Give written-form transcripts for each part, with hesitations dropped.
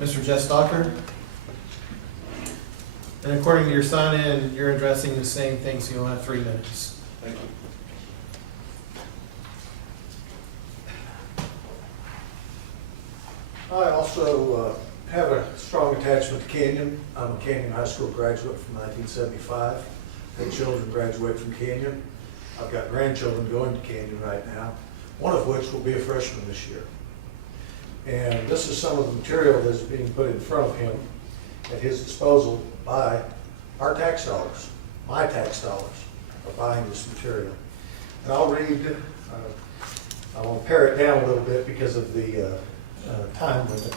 Mr. Jeff Stocker. And according to your sign-in, you're addressing the same thing, so you'll have 3 minutes. Thank you. I also have a strong attachment to Canyon. I'm a Canyon High School graduate from 1975. Had children graduate from Canyon. I've got grandchildren going to Canyon right now, one of which will be a freshman this year. And this is some of the material that's being put in front of him at his disposal by our tax dollars. My tax dollars are buying this material. And I'll read, I want to pare it down a little bit because of the time limit,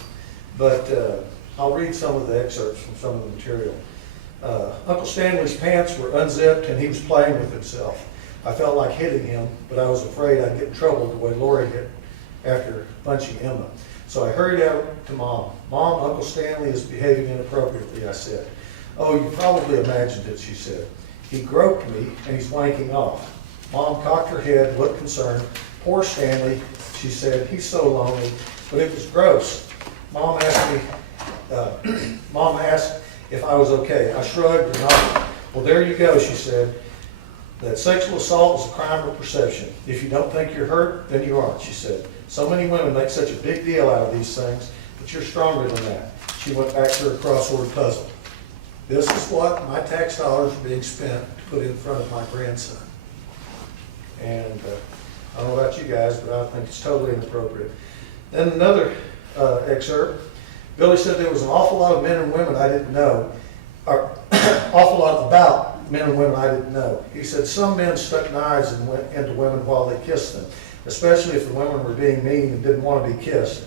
but I'll read some of the excerpts from some of the material. Uncle Stanley's pants were unzipped and he was playing with himself. I felt like hitting him, but I was afraid I'd get in trouble the way Lori hit after punching Emma. So I hurried out to Mom. Mom, Uncle Stanley is behaving inappropriately, I said. Oh, you probably imagined it, she said. He groped me and he's wanking off. Mom cocked her head, looked concerned. Poor Stanley, she said, he's so lonely, but it was gross. Mom asked if I was okay. I shrugged and nodded. Well, there you go, she said. That sexual assault is a crime of perception. If you don't think you're hurt, then you aren't, she said. So many women make such a big deal out of these things, but you're stronger than that. She went back to her crossword puzzle. This is what my tax dollars are being spent to put in front of my grandson. And I don't know about you guys, but I think it's totally inappropriate. Then another excerpt. Billy said there was an awful lot of men and women I didn't know, or awful lot about men and women I didn't know. He said some men stuck knives into women while they kissed them, especially if the women were being mean and didn't want to be kissed.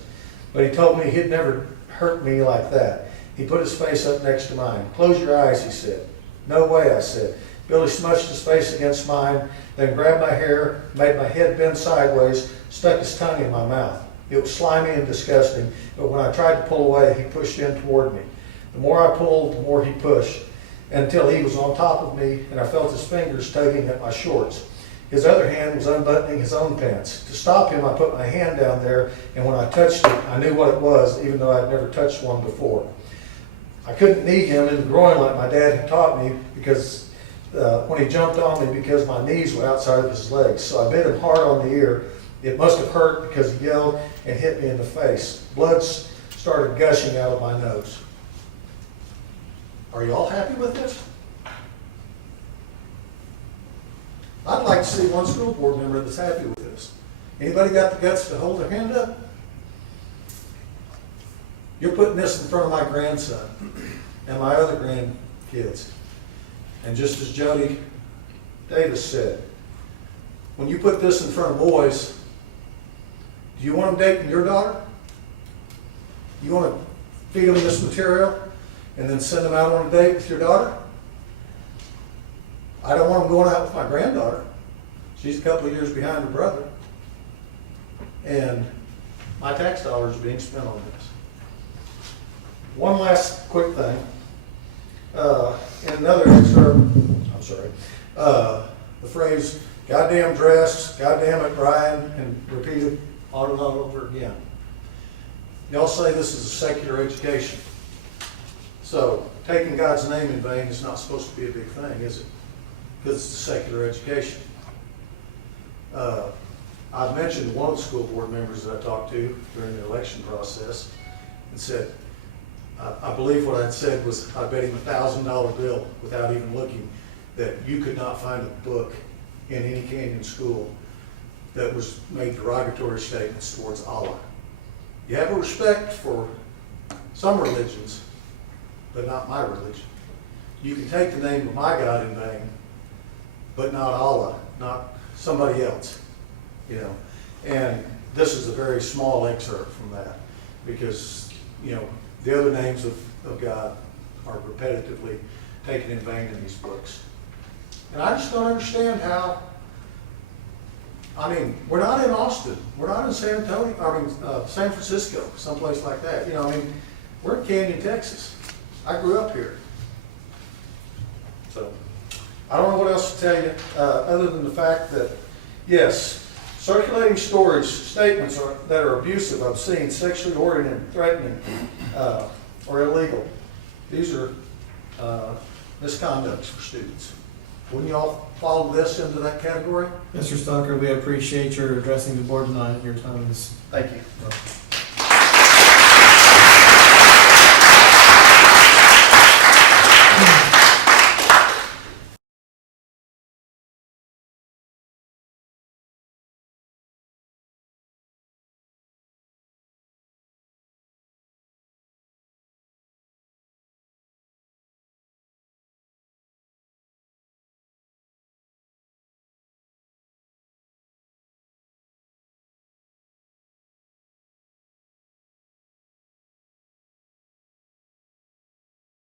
But he told me he'd never hurt me like that. He put his face up next to mine. Close your eyes, he said. No way, I said. Billy smushed his face against mine, then grabbed my hair, made my head bend sideways, stuck his tongue in my mouth. It was slimy and disgusting, but when I tried to pull away, he pushed in toward me. The more I pulled, the more he pushed, until he was on top of me, and I felt his fingers tugging at my shorts. His other hand was unbuttoning his own pants. To stop him, I put my hand down there, and when I touched it, I knew what it was, even though I'd never touched one before. I couldn't knee him in the groin like my dad had taught me because when he jumped on me because my knees were outside of his legs. So I bit him hard on the ear. It must have hurt because he yelled and hit me in the face. Blood started gushing out of my nose. Are you all happy with this? I'd like to see one school board member that's happy with this. Anybody got the guts to hold their hand up? You're putting this in front of my grandson and my other grandkids. And just as Jody Davis said, when you put this in front of boys, do you want them dating your daughter? You want to feed them this material and then send them out on a date with your daughter? I don't want them going out with my granddaughter. She's a couple of years behind her brother. And my tax dollars are being spent on this. One last quick thing. In another excerpt, the phrase, goddamn dress, goddamn it, Brian, and repeated on and over again. Y'all say this is a secular education. So taking God's name in vain is not supposed to be a big thing, is it? Because it's a secular education. I've mentioned one of the school board members that I talked to during the election process and said, I believe what I'd said was, I bet him a $1,000 bill without even looking that you could not find a book in any Canyon school that was made derogatory statements towards Allah. You have a respect for some religions, but not my religion. You can take the name of my God in vain, but not Allah, not somebody else, you know. And this is a very small excerpt from that because, you know, the other names of God are repetitively taken in vain in these books. And I just don't understand how, I mean, we're not in Austin. We're not in San Francisco, someplace like that. You know, I mean, we're in Canyon, Texas. I grew up here. So, I don't know what else to tell you, other than the fact that, yes, Circulating storage statements that are abusive, obscene, sexually oriented, threatening, or illegal. These are misconducts for students. Wouldn't y'all follow this into that category? Mr. Stalker, we appreciate your addressing the board tonight. Your time is Thank you.